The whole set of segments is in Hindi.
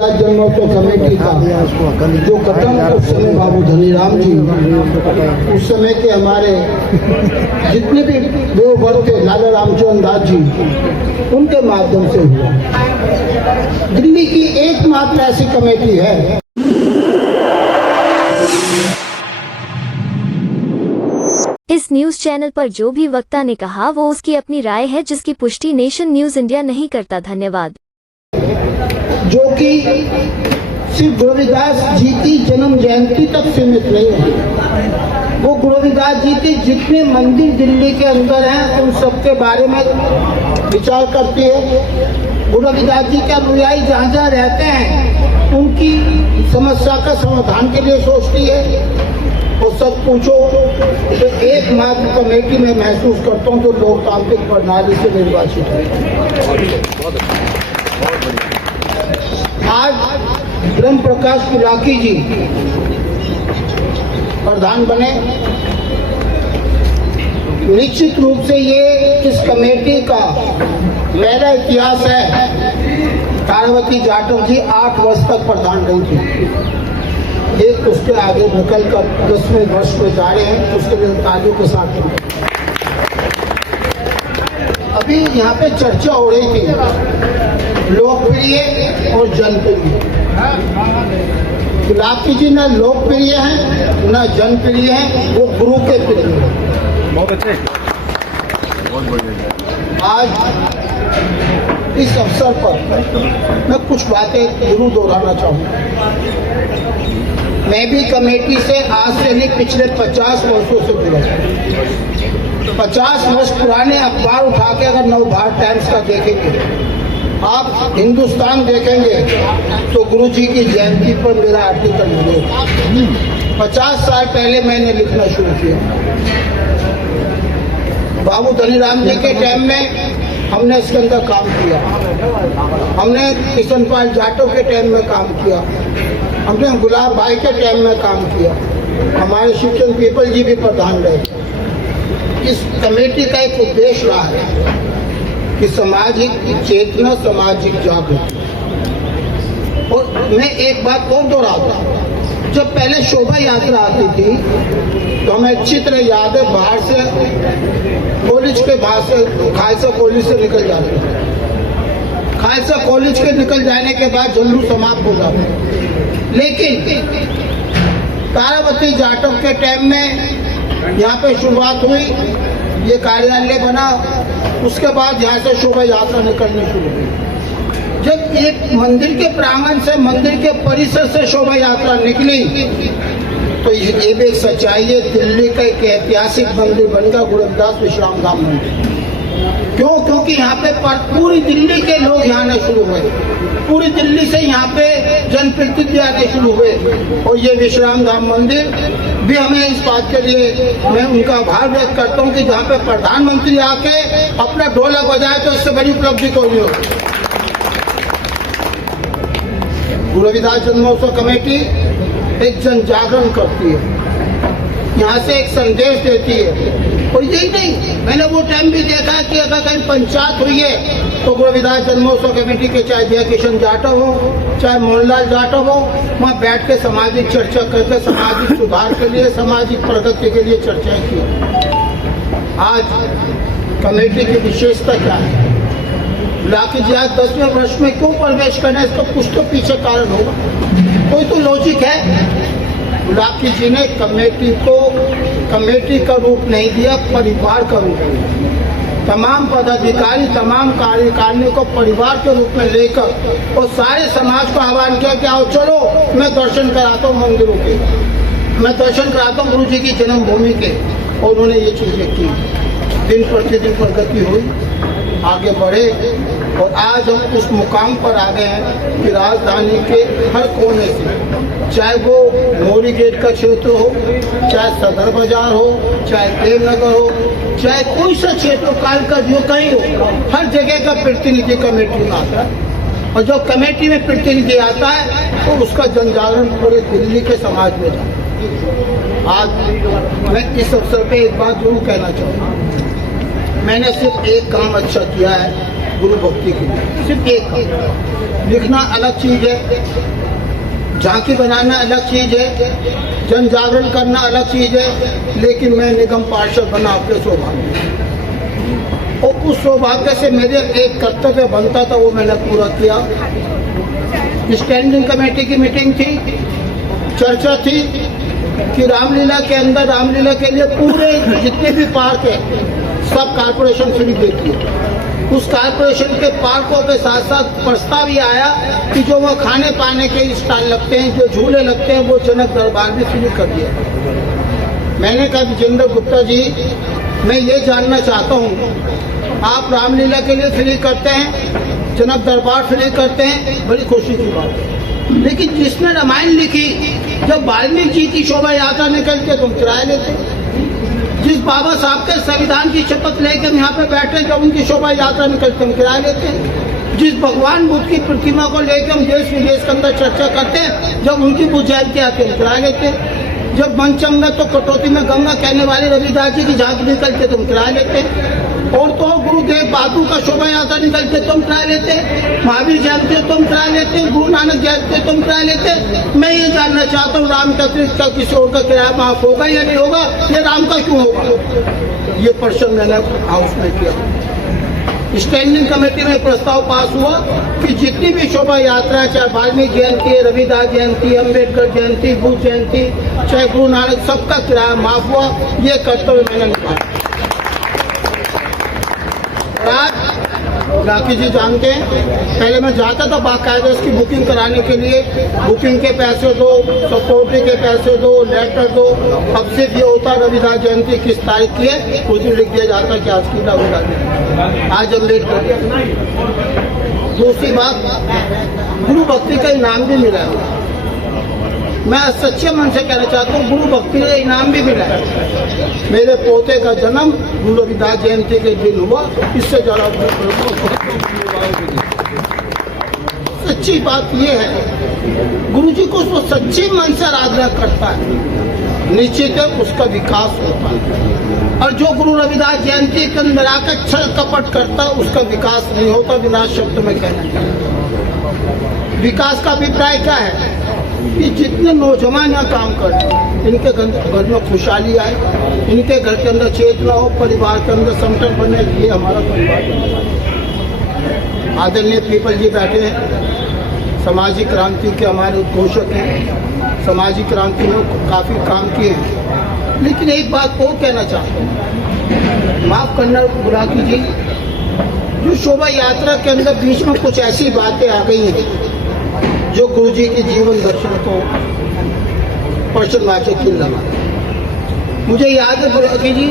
जन्मोत्सव कमेटी का जो गठन उस समय बाबू धनीराम जी, उस समय के हमारे जितने भी वो वर्ग थे, लाला रामचंद्र दास जी, उनके माध्यम से हुआ। दिल्ली की एकमात्र ऐसी कमेटी है। इस न्यूज चैनल पर जो भी वक्ता ने कहा वो उसकी अपनी राय है, जिसकी पुष्टि नेशन न्यूज इंडिया नहीं करता। धन्यवाद। जो कि सिर्फ गुरु रविदास जी की जन्म जयंती तक सीमित नहीं है। वो गुरु रविदास जी के जितने मंदिर दिल्ली के अंदर हैं उन सब के बारे में विचार करती है। गुरु रविदास जी के अनुयायी जहाँ जहाँ रहते हैं उनकी समस्या का समाधान के लिए सोचती है। और सब पूछो तो एकमात्र कमेटी में महसूस करता हूँ जो लोकतांत्रिक प्रणाली से निर्वाचित है। आज ब्रह्म प्रकाश पिलाकी जी प्रधान बने। निश्चित रूप से ये इस कमेटी का पहला इतिहास है। तारावती जाटव जी 8 वर्ष तक प्रधान रही थी। एक उसके आगे निकल कर 10वें वर्ष में जा रहे हैं, उसके लिए तालियों के साथ। अभी यहाँ पे चर्चा हो रही थी लोकप्रिय और जनप्रिय। पिलाकी जी न लोकप्रिय हैं न जनप्रिय हैं, वो गुरु के प्रिय हैं। बहुत अच्छे, बहुत बढ़िया। आज इस अवसर पर मैं कुछ बातें जरूर दोहराना चाहूँगा। मैं भी कमेटी से आज से नहीं पिछले 50 वर्षों से जुड़ा हूँ। 50 वर्ष पुराने अखबार उठा के अगर नवभारत टाइम्स का देखेंगे, आप हिंदुस्तान देखेंगे तो गुरु जी की जयंती पर मेरा आर्टिकल मिलेगा। 50 साल पहले मैंने लिखना शुरू किया। बाबू धनीराम जी के टाइम में हमने इसके अंदर काम किया। हमने किशनपाल जाटव के टाइम में काम किया। हमने गुलाब भाई के टाइम में काम किया। हमारे शिवचंद्र पीपल जी भी प्रधान रहे। इस कमेटी का एक उद्देश्य रहा है कि सामाजिक चेतना, सामाजिक जागरूकता। और मैं एक बात और दोहराता हूं, जब पहले शोभा यात्रा आती थी तो हमें चित्र याद है, बाहर से कॉलेज के बाहर से खालसा कॉलेज से निकल जाते थे। खालसा कॉलेज के निकल जाने के बाद जुलूस समाप्त हो जाते। लेकिन तारावती जाटव के टाइम में यहाँ पे शुरुआत हुई, ये कार्यालय बना, उसके बाद यहाँ से शोभा यात्रा निकलनी शुरू हुई। जब एक मंदिर के प्रांगण से, मंदिर के परिसर से शोभा यात्रा निकली तो ये भी एक सच्चाई है, दिल्ली का एक ऐतिहासिक मंदिर बन गया गुरु रविदास विश्राम धाम मंदिर। क्यों? क्योंकि यहाँ पे पूरी दिल्ली के लोग यहाँ आने शुरू हुए। पूरी दिल्ली से यहाँ पे जनप्रतिनिधि आने शुरू हुए। और ये विश्राम धाम मंदिर भी हमें इस बात के लिए मैं उनका आभार व्यक्त करता हूँ कि जहाँ पे प्रधानमंत्री आके अपना ढोलक बजाए तो इससे बड़ी उपलब्धि कोई नहीं होती। गुरु रविदास जन्मोत्सव कमेटी एक जन जागरण करती है, यहाँ से एक संदेश देती है। और यही नहीं, मैंने वो टाइम भी देखा कि अगर कहीं पंचायत हुई है तो गुरु रविदास जन्मोत्सव कमेटी के चाहे जय किशन जाटव हो, चाहे मोहनलाल जाटव हो, वहाँ बैठ के सामाजिक चर्चा करके सामाजिक सुधार के लिए, सामाजिक प्रगति के लिए चर्चाएं की। आज कमेटी की विशेषता क्या है? पिलाकी जी आज 10वें वर्ष में क्यों प्रवेश करना है, इसका कुछ तो पीछे कारण होगा, कोई तो लॉजिक है। पिलाकी जी ने कमेटी को कमेटी का रूप नहीं दिया, परिवार का रूप दिया। तमाम पदाधिकारी, तमाम कार्यकारिणी को परिवार के रूप में लेकर और सारे समाज को आह्वान किया कि आओ चलो मैं दर्शन कराता हूँ मंदिरों के, मैं दर्शन कराता हूँ गुरु जी की जन्मभूमि के। और उन्होंने ये चीजें की। दिन प्रतिदिन प्रगति हुई, आगे बढ़े और आज हम उस मुकाम पर आ गए हैं कि राजधानी के हर कोने से, चाहे वो मोरी गेट का क्षेत्र हो, चाहे सदर बाजार हो, चाहे देवनगर हो, चाहे कोई सा क्षेत्र काल का जो कहीं हो, हर जगह का प्रतिनिधि कमेटी में आता है। और जब कमेटी में प्रतिनिधि आता है तो उसका जनजागरण पूरे दिल्ली के समाज में जाता है। आज मैं इस अवसर पे एक बात जरूर कहना चाहूँगा, मैंने सिर्फ एक काम अच्छा किया है गुरु भक्ति के लिए, सिर्फ एक। लिखना अलग चीज है, झांकी बनाना अलग चीज है, जन जागरण करना अलग चीज है, लेकिन मैं निगम पार्षद बना अपने सौभाग्य, और उस सौभाग्य से मेरे एक कर्तव्य बनता था, वो मैंने पूरा किया। स्टैंडिंग कमेटी की मीटिंग थी, चर्चा थी कि रामलीला के अंदर, रामलीला के लिए पूरे जितने भी पार्क है सब कारपोरेशन फ्री देती है। उस कारपोरेशन के पार्कों के साथ साथ प्रस्ताव ये आया कि जो वो खाने पाने के स्टॉल लगते हैं, जो झूले लगते हैं, वो जनक दरबार भी फ्री कर दिया। मैंने कहा विजेंद्र गुप्ता जी, मैं ये जानना चाहता हूँ, आप रामलीला के लिए फ्री करते हैं, जनक दरबार फ्री करते हैं, बड़ी खुशी की बात है, लेकिन जिसने रामायण लिखी, जब वाल्मीकि जी की शोभा यात्रा निकलती तुम किराया लेते, जिस बाबा साहब के संविधान की शपथ लेकर हम यहाँ पे बैठे, जब उनकी शोभा यात्रा निकलती हम किराया लेते हैं, जिस भगवान बुद्ध की प्रतिमा को लेकर हम देश विदेश के अंदर चर्चा करते हैं, जब उनकी बुद्ध जयंती आती है हम किराया लेते हैं, जब मंचंगा तो कटौती में गंगा कहने वाले रविदास जी की झांकी निकलते तुम किराया लेते हैं, और तो गुरुदेव बाबू का शोभा यात्रा निकलते तुम किराया लेते, महावीर जयंती तुम किराया लेते, गुरु नानक जयंती तुम किराया लेते। मैं ये जानना चाहता हूँ, राम का का किसी और का किराया माफ होगा या नहीं होगा, ये राम का क्यों होगा? ये प्रश्न मैंने हाउस में किया। स्टैंडिंग कमेटी में प्रस्ताव पास हुआ कि जितनी भी शोभा यात्रा, चाहे वाल्मीकि जयंती, रविदास जयंती, अम्बेडकर जयंती, बुद्ध जयंती, चाहे गुरु नानक, सबका किराया माफ हुआ। ये कर्तव्य मैंने निभाया। आज राखी जी जानते हैं, पहले मैं जाता था बाकायदा इसकी बुकिंग कराने के लिए, बुकिंग के पैसे दो, सपोर्टी के पैसे दो, लेटर दो। अब सिर्फ ये होता रविदास जयंती किस तारीख की है, उस दिन लिख दिया जाता कि आज की रविदास जयंती, आज हम लेट कर दिया। दूसरी बात, गुरु भक्ति का इनाम भी मिला है। मैं सच्चे मन से कहना चाहता हूँ, गुरु भक्ति का इनाम भी मिला है। मेरे पोते का जन्म गुरु रविदास जयंती के दिन हुआ, इससे ज्यादा सच्ची बात यह है, गुरु जी को उसको सच्ची मन से आराधना करता है, निश्चित है उसका विकास होता है। और जो गुरु रविदास जयंती के अंदर आकर छल कपट करता है, उसका विकास नहीं होता। बिना शब्द में कहना चाहिए, विकास का अभिप्राय क्या है कि जितने नौजवान यहाँ काम करते हैं, इनके घर में खुशहाली आए, इनके घर के अंदर चेतना हो, परिवार के अंदर संगठन बने, ये हमारा परिवार। आदरणीय पीपल जी बैठे हैं, सामाजिक क्रांति के हमारे उद्घोषक हैं, सामाजिक क्रांति में काफ़ी काम किए हैं। लेकिन एक बात और कहना चाहता हूँ, माफ़ करना बुराकी जी, जो शोभा यात्रा के अंदर बीच में कुछ ऐसी बातें आ गई हैं जो गुरु जी के जीवन दर्शन को प्रश्नवाचक चिन्ह लगा। मुझे याद है बुराकी जी,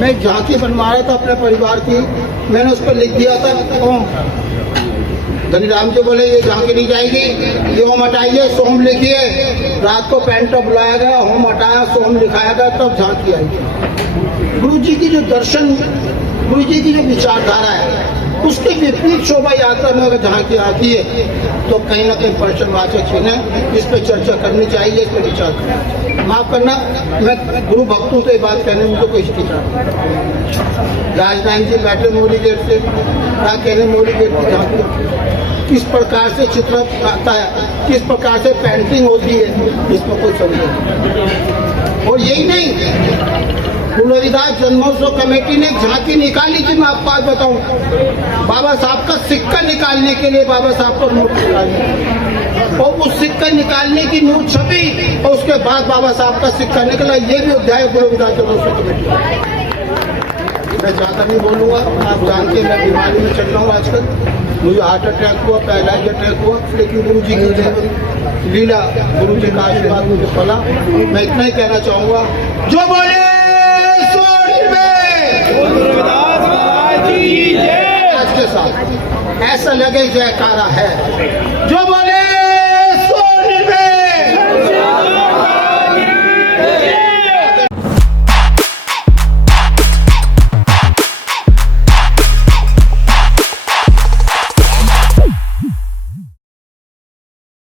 मैं झांकी बनवा रहा था अपने परिवार की, मैंने उस पर लिख दिया था ओम। धनीराम जी बोले ये झांकी नहीं जाएगी, ये ओम हटाइए, सोम लिखिए। रात को पेंटर बुलाया गया, ओम हटाया, सोम लिखाया गया, तब झांकी आई। गुरु जी की जो दर्शन, गुरु जी की जो विचारधारा है, उसके विपरीत शोभा यात्रा में अगर झांकी आती है तो कहीं ना कहीं प्रश्नवाचक चिन्ह है। इस पर चर्चा करनी चाहिए, इस पर विचार करना चाहिए। माफ करना, मैं गुरु भक्त हूँ तो ये बात कहने में तो कोई हिचकिचाहट। राजनारायण जी बैठे मोरी गेट से, क्या कहने मोरी गेट की झांकी किस प्रकार से चित्र आता है, किस प्रकार से पेंटिंग होती है, इसमें कोई समझ। और यही नहीं, गुरु रविदास जन्मोत्सव कमेटी ने झांकी निकाली थी। मैं आपको आज बताऊं, बाबा साहब का सिक्का निकालने के लिए बाबा साहब को नोट निकालने, और उस सिक्का निकालने की नोट छपी, और उसके बाद बाबा साहब का सिक्का निकला। ये भी अध्याय गुरु रविदास जन्मोत्सव कमेटी। मैं ज्यादा नहीं बोलूँगा, आप जानते हैं मैं बीमारी में चल रहा हूँ आजकल, मुझे हार्ट अटैक हुआ, पैरालाइज अटैक हुआ, लेकिन गुरु जी की लीला, गुरु जी का आशीर्वाद मुझे फला। मैं इतना ही कहना चाहूँगा, जो बोले आज के साथ ऐसा लगे जयकारा है।